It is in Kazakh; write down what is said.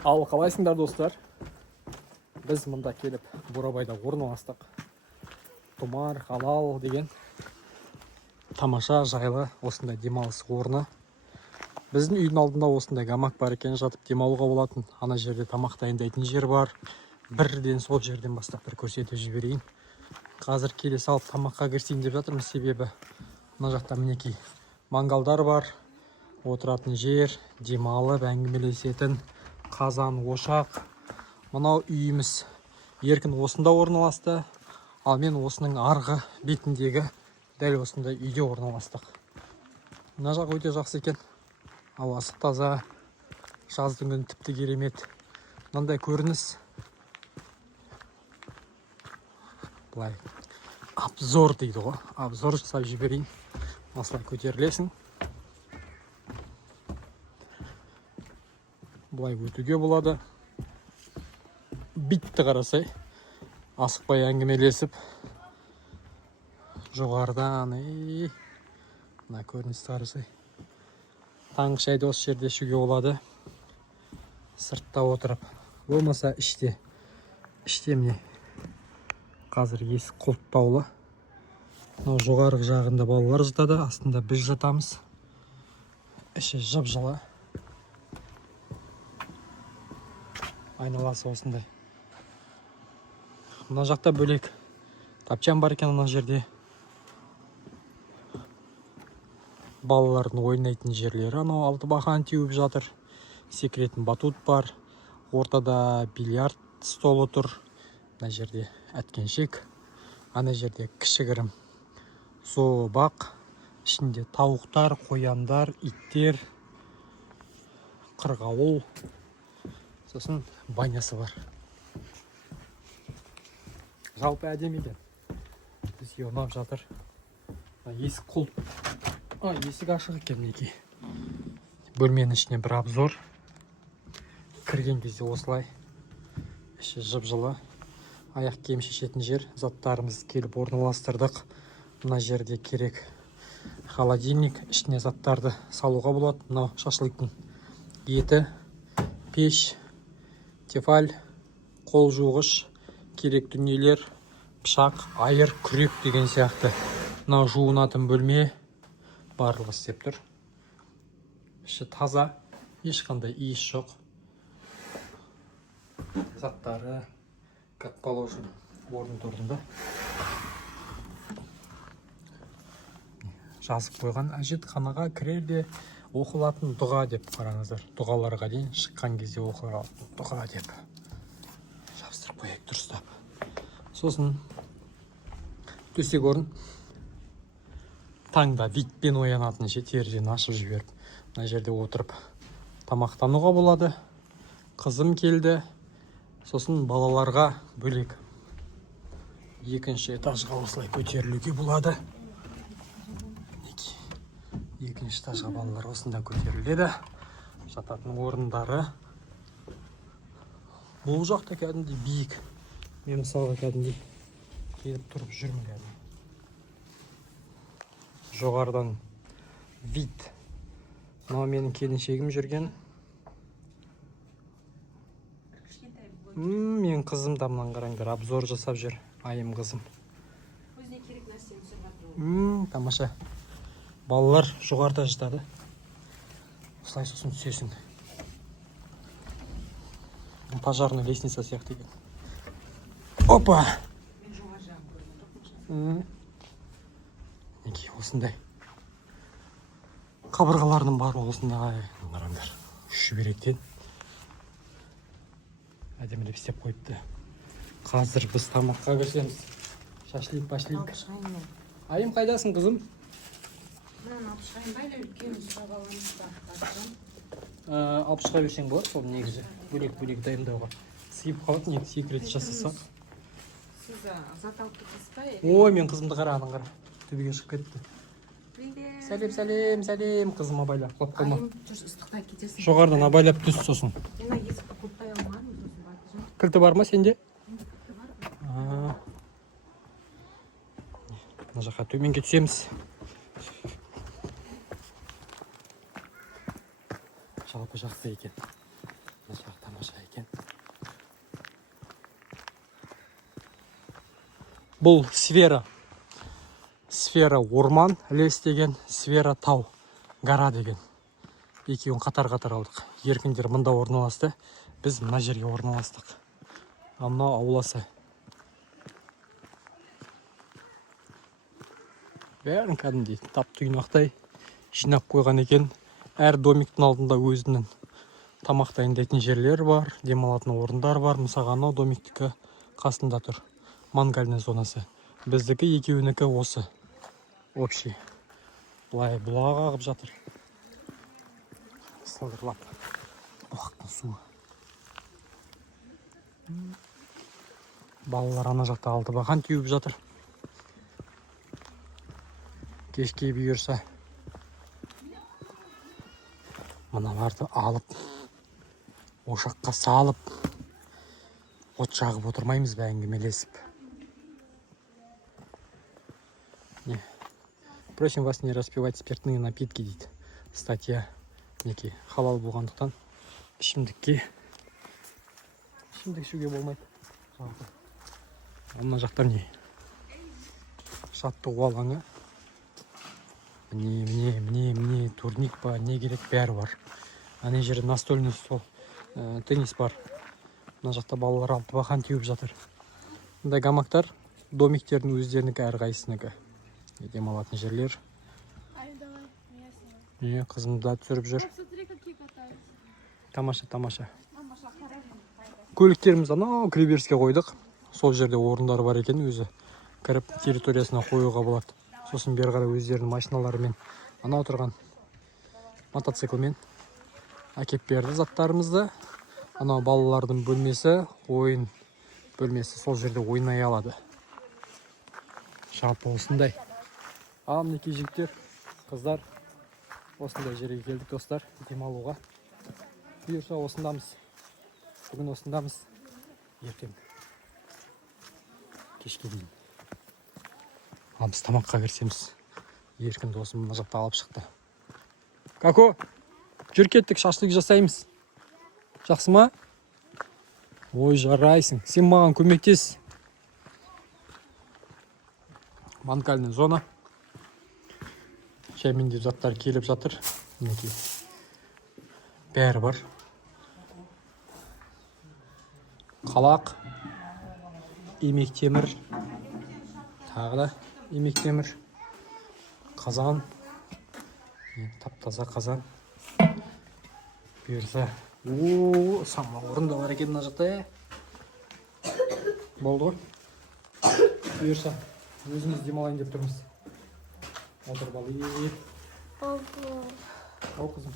Ал қалайсыңдар достар? Біз мұнда келіп Бурабайда орналастық. Тұмар, Халал деген тамаша жайлы осындай демалыс орны. Біздің үйдің алдында осындай гамак бар екен, жатып демалуға болатын. Ана жерде тамақ дайындайтын жер бар. Бірден сол жерден бастап бір көрсетіп жіберейін. Қазір келе салып тамаққа кірісейін деп жатырмыз, себебі мына жақта мінекей мангалдар бар, отыратын жер, демалып әңгімелесетін қазан, ошақ. Мынау үйіміз еркін осында орналасты, ал мен осының арғы бетіндегі дәл осындай үйде орналастық. Мына жақ өте жақсы екен. Ауасы таза, жаздың күні тіпті керемет. Мынандай көрініс. Былай обзор дейді ғой. Обзор жасап жіберейін. Осылай көтерілесің. Былай өтуге болады. Битті қарасай, асықпай әңгімелесіп, жоғарыдан мына көріністі қарасай. Таңғы шайды осы жерде ішуге болады. Сыртта отырып, болмаса іште. Іште міне қазір есік құлыптаулы. Жоғарғы жағында балалар жатады, астында біз жатамыз. Іші жып-жылы. Айналасы осындай. Мына жақта бөлек тапчан бар екен, мына жерде. Балалардың ойнайтын жерлері, анау алты бақан теуіп жатыр. Секіретін батут бар. Ортада бильярд столы тұр. Мына жерде әткеншек. Ана жерде кішігірім зообақ. Ішінде тауықтар, қояндар, иттер, қырғауыл. Сосын банясы бар. Жалпы әдемі екен. Бізге ұнап жатыр. Есік құлып. Есік ашық екен мінекей. Бөлменің ішіне бір обзор. Кірген кезде осылай. Іші жып-жылы. Аяқ киім шешетін жер. Заттарымыз келіп орналастырдық. Мына жерде керек холодильник. Ішіне заттарды салуға болады. Мынау шашлыктың еті, пеш, тефаль, қол жуғыш, керек дүниелер, пышақ, айыр, күрек деген сияқты. Мынау жуынатын бөлме барлығы істеп тұр. Іші таза, ешқандай иіс жоқ. Заттары как положено орын-торында. Жазып қойған әжетханаға кірерде оқылатын дұға деп қараңыздар. Дұғаларға дейін шыққан кезде оқылатын дұға деп жабыстырып қояйық дұрыстап. Сосын төсек орын. Таңда витпен оянатын терезені ашып жіберіп, мына жерде отырып тамақтануға болады. Қызым келді. Сосын балаларға бөлек екінші этажға осылай көтерілуге болады. Екінші этажға балалар осында көтеріледі. Жататын орындары. Бұл жақта кәдімгідей биік. Мен мысалға кәдімгідей келіп тұрып жүрмін кәдімгідей. Жоғарыдан вид. Мынау менің келіншегім жүрген. Мен қызым да мынаны қараңдар, обзор жасап жүр. Айым қызым. Өзіне керек нәрсені сұрап. Тамаша. Балалар жоғарыда жатады. Осылай сосын түсесің. Пожарный лестница сияқты екен. Опа! Мен жоғары жағын көрген. Неке осындай. Қабырғаларының барлығы осындай. Қараңдар. Шүберектен. Әдемілеп істеп қойыпты. Қазір біз тамаққа кірсеміз. Шашлик. Айым қайдасың, қызым? Мынаны алып шығайын ба, или үлкен сұрап аламыз ба? Алып шыға берсең болады, сол негізі. Бөлек дайындауға. Сыйып қалады, негізі секрет жасаса. Сіз зат алып кетесіз ба? Ой, мен қызымды қара, аның қара. Төбеге шығып кетті. Привет. Сәлем. Қызым абайлап құлап қалма. Айым, жүр ыстықтай кетесің. Жоғарыдан абайлап түс сосын. Мен есікті құлыптай алмадым. Кілті бар ма сенде? Кілті бар. Мына жаққа төменге түсеміз. Жалпы жақсы екен. Мына жақ тамаша Бұл сфера. Сфера орман, лес деген, сфера тау, гора деген. Екеуін қатар-қатар алдық. Еркіндер мұнда орналасты. Біз мына жерге орналастық. Мынау ауласы. Бәрін кәдімгідей тап-тұйнақтай жинап қойған екен. Әр домиктің алдында өзінің тамақ дайындайтын жерлер бар, демалатын орындар бар. Мысалға анау домиктікі қасында тұр. Мангальный зонасы. Біздікі екеуінікі осы. Общий. Бұлай бұлақ ағып жатыр. Сылдырлап. Бұлақтың суы. Балалар ана жақта алтыбақан теуіп жатыр. Кешке бұйырса мыналарды алып, ошаққа салып, от жағып отырмаймыз ба әңгімелесіп. Просим вас не распивать спиртные напитки, дейді. Статья неке халал болғандықтан ішімдік ішуге болмайды. Ана жақтар не? Жаттығу алаңы. Міне, турник па, не керек бәрі бар. Ана жерде настольный стол, теннис бар. Мына жақта балалар алтыбақан теуіп жатыр. Мұндай гамактар домиктердің өздерінікі, әрқайсынікі. Демалатын жерлер. Қызымда түсіріп жүр. Тамаша. Көліктерімізді анау кіреберіске қойдық. Сол жерде орындары бар екен, өзі кіріп территориясына қоюға болады. Сосын бері қарай өздерінің машиналарымен анау отырған мотоциклмен әкеп берді заттарымызды. Анау балалардың бөлмесі, ойын бөлмесі, сол жерде ойнай алады. Жалпы осындай. Мінекей жігіттер, қыздар, осындай жерге келдік достар, демалуға. Бұйырса осындамыз. Бүгін осындамыз. Ертең кешке дейін. Біз тамаққа кірсеміз. Еркін досым мына жақта алып шықты. Како? Жүр кеттік, шашлык жасаймыз. Жақсы ма? Ой, жарайсың. Сен маған көмектес. Мангальный зона. Шәмендеп заттар келіп жатыр. Мінекей. Бәрі бар. Қалақ, имек темір, тағы да имек темір, қазан, тап-таза қазан. Бұйырса, самауыр да бар екен мына жақта. Болды ғой. Бұйырса, өзіміз демалайын деп тұрмыз. Отыр балы. Ал қызым.